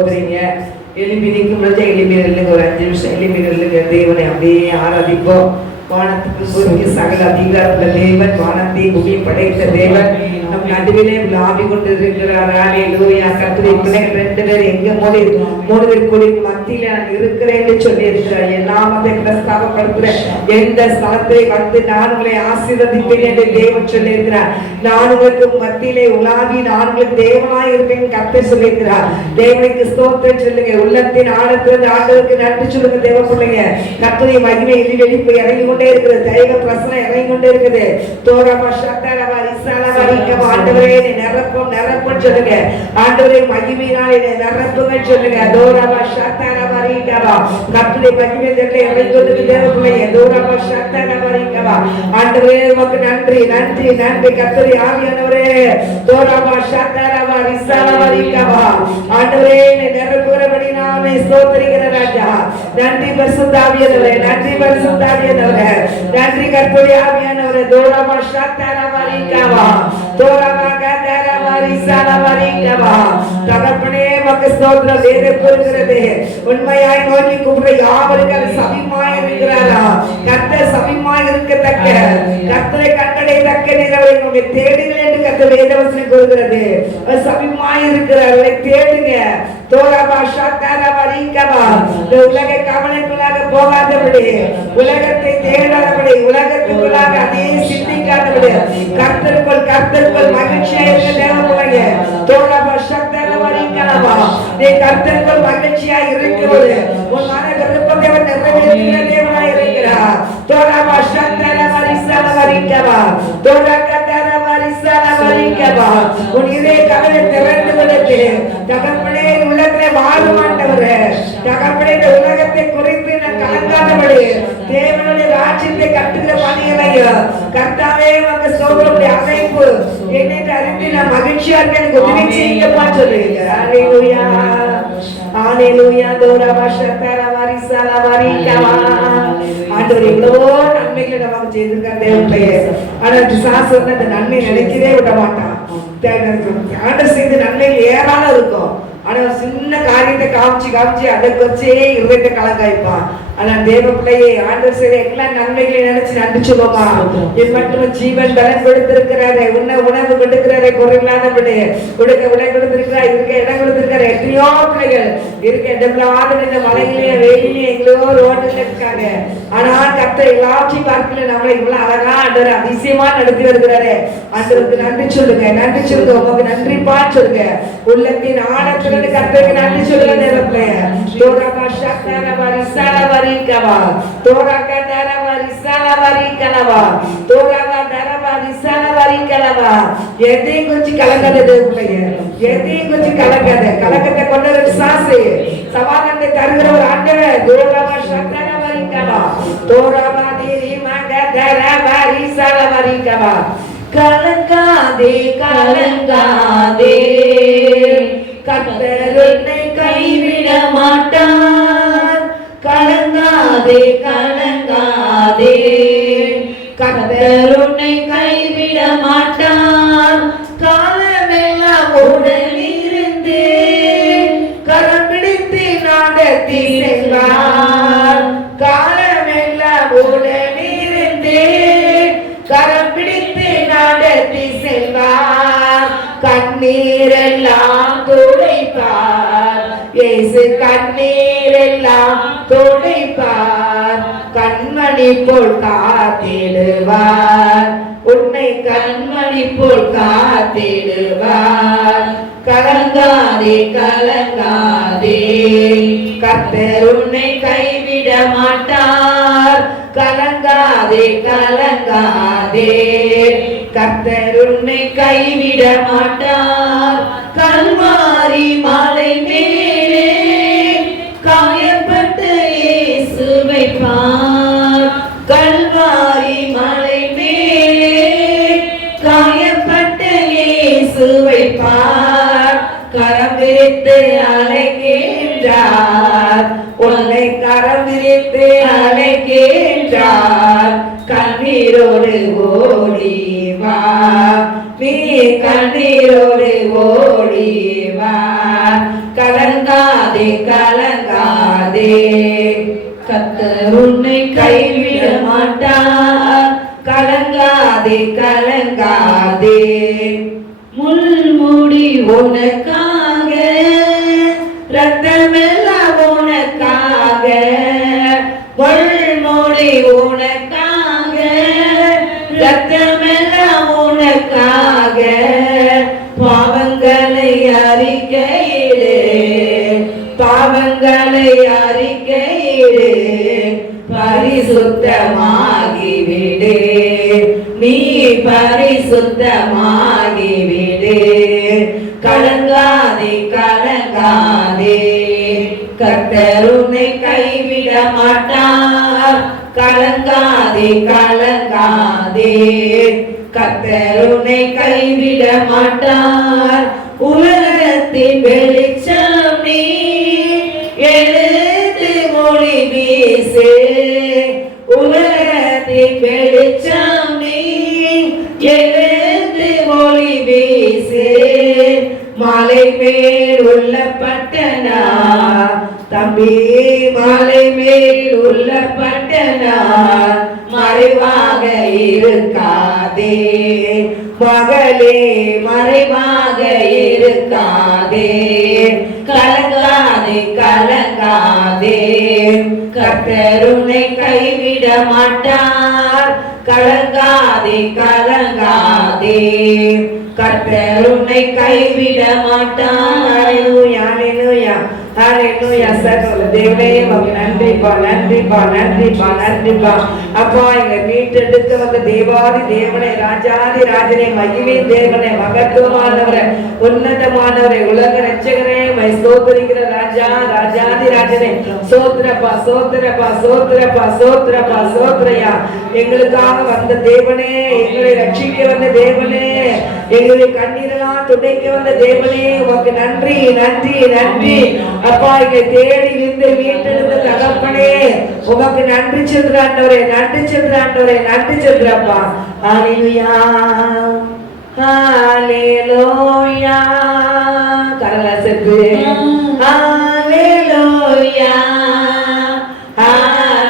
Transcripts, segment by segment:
எழுப்பி நிற்கும் பொழுது எழுப்பி நில்லுங்க, ஒரு 5 நிமிஷம் எழுப்பி நில்லுங்க. தேவனை அப்படியே ஆராதிப்போம். வானத்துக்கு பூமிக்கு சகல அதிகாரத்துல தேவன், வானத்தை பூமி படைத்த தேவன் நம் நடுவிலே விளாவி கொண்டு இருக்கிறார். ஹல்லேலூயா. கர்த்தருடைய பிள்ளைகள் 2 பேர் எங்க 3 பேர் கூடி மத்தியில நான் இருக்கிறேன்னு சொல்லி இருக்கிறார். எல்லாமத்தை பிரஸ்தாபப்படுத்துற எந்த ஸ்தலத்தை வந்து நான் உங்களை ஆசீர்வதிப்பேன் என்று தேவன் சொல்லி இருக்கிறார். நான் உங்களுக்கு மத்தியிலே உலாவி நான் உங்களுக்கு தேவனாய் இருப்பேன் கர்த்தர் சொல்லி இருக்கிறார். தேவனுக்கு ஸ்தோத்திரம் சொல்லுங்க. உள்ளத்தின் ஆழத்திலிருந்து ஆண்டவருக்கு நன்றி சொல்லுங்க. தேவ பிள்ளைங்க, கர்த்தருடைய மகிமை வெளிப்பு இறங்கி கொண்டே இருக்குது. தெய்வ பிரசனம் இறங்கி கொண்டே இருக்குது. தோரமா சத்தரவா ரிசாலவா ஆண்டவரே நிரப்பும் சொல்லுங்க. ஆண்டவரே மகிமையினால் நிரப்புங்க சொல்லுங்க. தோரமா சத்தரவா ரிகவா கர்த்தருடைய மகிமை இறங்கி கொண்டு தேவ பிள்ளைங்க. தோரமா சத்தரவா ரிகவா ஆண்டவரே உமக்கு நன்றி நன்றி நன்றி. கர்த்தருடைய ஆவியானவரே தோரமா சத்தரவா ரிசாலவா ரிகவா ஆண்டவரே நிரப்புகிறபடி நாமே ஸ்தோத்திரிக்கிற ராஜா. நன்றி பரிசுத்த ஆவியானவரே, நன்றி பரிசுத்த ஆவியானவரே, நன்றி கர்த்தருடைய ஆவியானவரே. தோரமா சத்தரவா ரிகவா தோரமா கதரவா ரிசாலவா ரிகவா தகப்பனே உமக்கு ஸ்தோத்திரம். வேதம் கூறுகிறது, உண்மையாய் நோக்கி கூப்பிடுற யாவருக்கு அவர் சபிமாய் இருக்கிறாரா. கர்த்தர் சபிமாய் இருக்கத்தக்க, கர்த்தரை கண்டடையத்தக்க நிலவை உங்களை தேடுங்கள் என்று கர்த்தர் வேதவசனம் கூறுகிறது. அவர் சபிமாய் இருக்கிறார், தேடுங்க. தோரமா சத்தரவா ரிகவா உலக கவலைக்குள்ளாக போகாதபடி, உலகத்தை தேடாதபடி, உலகத்துக்குள்ளாக அதே சிந்திக்காதபடி கர்த்தருக்குள் மகிழ்ச்சியா இருக்க தேவைப்படுங்க. தோரமா சத்தரவா ரிகவா நீ கர்த்தருக்குள் மகிழ்ச்சியா இருக்கிறது உன் மன விருப்பத்தை நிறைவேற்றுகிற தேவனாய் இருக்கிறார். தோரமா சத்தரவா ரிசாலவா ரிகவா தோரகதரவா ரிசாலவா ரிகவா உன் இதய கதவை திறந்து விடுத்து தகப்பனே உள்ளத்திலே வாழும் ஆண்டவரே. தகப்பனே இந்த உலகத்தை குறித்து நான் கலங்காதபடி தேவனுடைய ராஜ்யத்தை கட்டுகிற பணிகளை கர்த்தாவே உமக்கு ஸ்தோத்திரமுடைய அமைப்பு என்னை அறிந்து நான் மகிழ்ச்சியா இருக்க எனக்கு உதவி செய்யுங்கப்பா சொல்லுங்க. ஹல்லேலூயா ஹல்லேலூயா. தோரமா சத்தரவா ரிசாலவா ரிகவா ஆண்டவர் எவ்வளவோ நன்மைகளை நமக்கு செய்திருக்கார் தேவனுடைய. ஆனா சாஸ்திரம் அந்த நன்மை நினைக்கவே விட மாட்டான். ஆண்டவர் செய்த நன்மைகள் ஏராளம் இருக்கும். ஆனா சின்ன காரியத்தை காமிச்சு அதை வச்சே இருக்க கலங்காய்ப்பான். ஆனா தேவ பிள்ளையே ஆண்டவர் செய்த எல்லா நன்மைகளை நினைச்சு நன்றி சொல்லுவோமா. என் மட்டும் ஜீவன் பலன் கொடுத்திருக்கிறாரே, உணவு கொடுக்கிறாரே, குறையில்லாதபடி விடை கொடுத்திருக்கிறார், இருக்க இடம் கொடுத்திருக்கிற எத்தனையோ பிள்ளைகள் இருக்க இடமில்லாத இந்த மலையிலேயே வெயிலையும் எங்களோ ரோட்டில் இருக்காங்க. ஆனா கர்த்தர் எல்லாத்தையும் பார்க்கல நம்மளை இவ்வளவு அழகா ஆண்டவர் அதிசயமா நடத்தி வருகிறாரே. ஆண்டவருக்கு நன்றி சொல்லுங்க, நன்றி சொல்லுங்க. உங்களுக்கு நன்றிப்பா சொல்லுங்க. உள்ளத்தின் ஆழத்திலிருந்து கர்த்தருக்கு நன்றி சொல்லுங்க. தேவ பிள்ளைய தோரமா சத்தரவா ரிசாலவா ரிகவா தோரகதரவா ரிசாலவா ரிகவா தோரகதரவா ரிசாலவா ரிகவா எதையும் குறிச்சு கலங்காத தேவ பிள்ளைய, எதையும் குறிச்சு கலங்காத. கலக்கத்தை கொண்ட ஒரு சாசி சமாதானத்தை தருகிற ஒரு ஆண்டவர். தோரமா சத்தரவா ரிகவா தோரமா திரிமகதரவா ரிசாலவா ரிகவா கலங்காதே கலங்காதே கர்த்தர் உன்னை கைவிட மாட்டார். கலங்காதே கலங்காதே கர்த்தர் உன்னை கைவிட மாட்டார். காலமெல்லாம் உடனிருந்து கரம் பிடித்து நடத்தி செல்வார். காலமெல்லாம் உடனிருந்து கரம் பிடித்து நடத்தி செல்வார். கண்ணீரெல்லாம் துடைப்பார் இயேசு, கண்ணீரெல்லாம் துடைப்பார். கண்மணி போல் காத்திடுவார் உன்னை, கண்மணி போல் காத்திடுவார். கலங்காதே கலங்காதே கர்த்தர் உன்னை கைவிட மாட்டார். கலங்காதே கலங்காதே கர்த்தர் உன்னை கைவிட மாட்டார். கல்வாரி மலை மேலே காயப்பட்டு இயேசுவை பார். கல்வாரி மலை மேலே காயப்பட்டு இயேசுவை பார். கரம் விரித்து அழைக்கின்றார் உன்னை, கரம் விரித்து அழைக்கின்றார். கண்ணீரோடு ஓடி வா நீ, கண்ணீரோடு ஓடி வா. கலங்கா கலங்காதே கர்த்தர் உன்னை கைவிட மாட்டார். கலங்காதே கலங்காதே. முள்முடி உனக்காக, ரத்தமெல்லாம் உனக்காக, முள்முடி உனக்காக, ரத்தமெல்லாம் உனக்காக, பாவங்களை அறிக்கையிடு, பாவங்களை அறிக்கையிடு, பரிசுத்தமாகிவிடு, நீ பரிசுத்தமாகிவிடு. கலங்காதே கலங்காதே, கர்த்தர் உன்னை கைவிட மாட்டார். கலங்காதே கலங்காதே, கர்த்தர் உன்னை கைவிட மாட்டார். உலகத்தின் வெளிச்சம் நீ, எழுந்து மொழி வீசு. உலகத்தின் வெளிச்சம் நீ, எழுந்து மொழி வீசு. மாலை மேல் உள்ள பட்டணா தம்பி, மாலை மேல் உள்ள பட்டணா, மறைவாக இருக்காதே மகளே, மறைவாக இருக்காதே. கலங்காதே கலங்காதே, கர்த்தர் உன்னை கைவிட மாட்டார். கலங்காதே கலங்காதே, கர்த்தர் உன்னை கைவிட மாட்டார். ஹல்லேலூயா ஹல்லேலூயா ஹல்லேலூயா. சகல தேவனே உமக்கு நன்றிப்பா நன்றிப்பா நன்றிப்பா நன்றிப்பா. அப்பா எங்களை மீட்டெடுத்து வந்த தேவாதி தேவனை, ராஜாதி ராஜனை, மகிமை தேவனை, மகத்துவமானவரை, உன்னதமானவரை, உலக ரட்சகனே, மை ஸ்தோத்திரிக்கிற ராஜா, ராஜாதி ராஜனை சோத்திரப்பா சோத்திரப்பா சோத்திரப்பா சோத்திரப்பா சோத்திரையா. எங்களுக்காக வந்த தேவனே, எங்களை ரட்சிக்க வந்த தேவனே, எங்களுடைய கண்ணீரெல்லாம் துடைக்க வந்த தேவனே, உமக்கு நன்றி நன்றி நன்றி. அப்பா எங்களை தேடி இருந்து மீட்டெடுத்த தகப்பனே, உமக்கு நன்றி செலுத்துறாண்டவரே, நன்றி செலுத்துறாண்டவரே, நன்றி செலுத்துறப்பா. ஹல்லேலூயா ஹல்லேலூயா. கரங்களை சேர்த்து ஹல்லேலூயா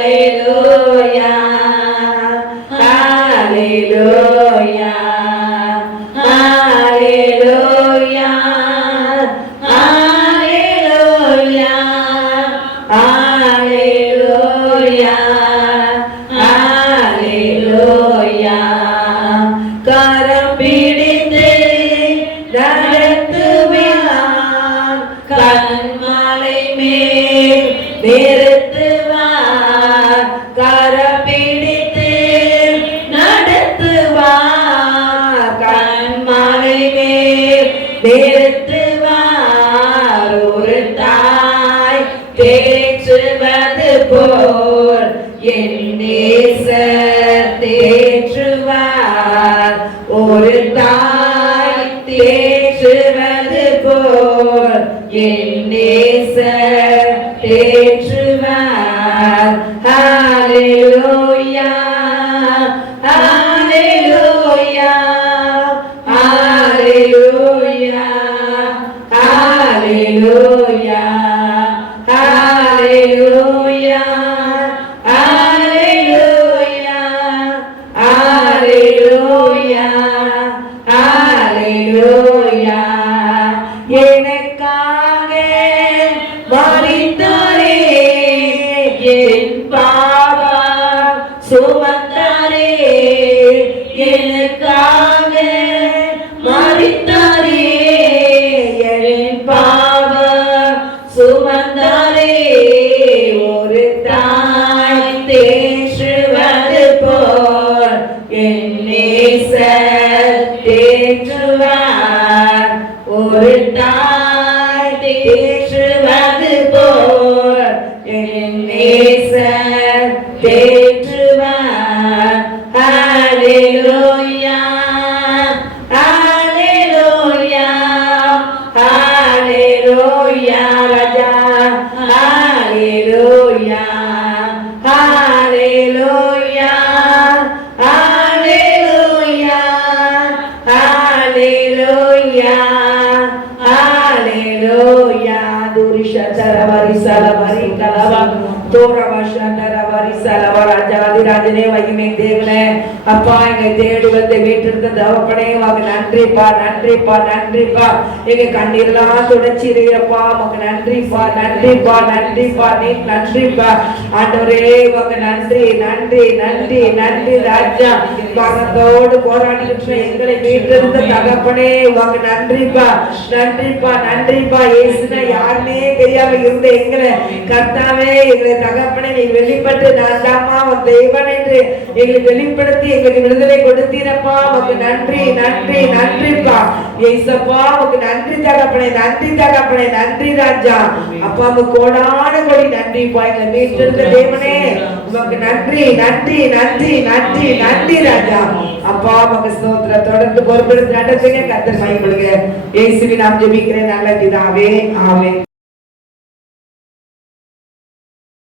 ஹல்லேலூயா ஹல்லேலூயா ஹல்லேலூயா ஹல்லேலூயா ஹல்லேலூயா ஹல்லேலூயா. கரம் பிடித்து நடத்துவார், கண்மலை மேல் நிறுத்துவார். கரம் பிடித்து நடத்துவார், கண்மலை மேல் நிறுத்துவார். ஒரு தாய் தேற்றுவது போல் என் நேசர் தேற்றுவார். ஒரு தாய் தேற்றுவது போல் என் நேசர் தேற்றுவார். ஹல்லேலூயா ஹல்லேலூயா ஹல்லேலூயா ஹல்லேலூயா ஹல்லேலூயா ஹல்லேலூயா ஹல்லேலூயா ஹல்லேலூயா. எனக்காக மரித்தாரே, என் பாவம் சுமந்தாரே. எனக்காக மரித்தாரே, என் பாவம் சுமந்தாரே. ஒரு தாய் தேற்றுவது போல் என் நேசர் தேற்றுவார். ஒரு தாய் தேற்றுவது போல் ராஜாதிராஜனே மகிமை தேவனே அப்பா எங்களை தேடி வந்து வீட்டிருந்த தகப்பனே உமக்கு நன்றிப்பா நன்றிப்பா நன்றிப்பா எங்க கண்ணீர்லாம் துடைச்சிருப்பா உமக்கு நன்றிப்பா நன்றிப்பா நன்றிப்பா நீ நன்றிப்பா ஆண்டவரே உமக்கு நன்றி நன்றி நன்றி நன்றி ராஜா மரணத்தோடு போராடிக்கிட்டு எங்களை வீட்டிருந்த தகப்பனே உமக்கு நன்றிப்பா நன்றிப்பா நன்றிப்பா இயேசுனா யாருமே தெரியாம இருந்த எங்களை கர்த்தாவே எங்களை தகப்பனை நீ வெளிப்பட்டு நான் தாமா உன் தேவன் என்று எங்களை வெளிப்படுத்தி எங்களுக்கு விடுதலை கொடுத்தீரப்பா உமக்கு நன்றி நன்றி நன்றிப்பா இயேசப்பா உமக்கு நன்றி தகப்பனே நன்றி ராஜா அப்பா உமக்கு கோடான கோடி நன்றிப்பா எங்களை மீட்டிருந்த தேவனே உமக்கு நன்றி நன்றி நன்றி நன்றி நன்றி ராஜா அப்பா உமக்கு ஸ்தோத்திரம் தொடர்ந்து பொறுப்பெடுத்து நடத்துங்க கர்த்தர் மகிமைப்படுங்க இயேசுவின் நாமத்தில் ஜெபிக்கிறேன் நல்ல பிதாவே ஆமென்.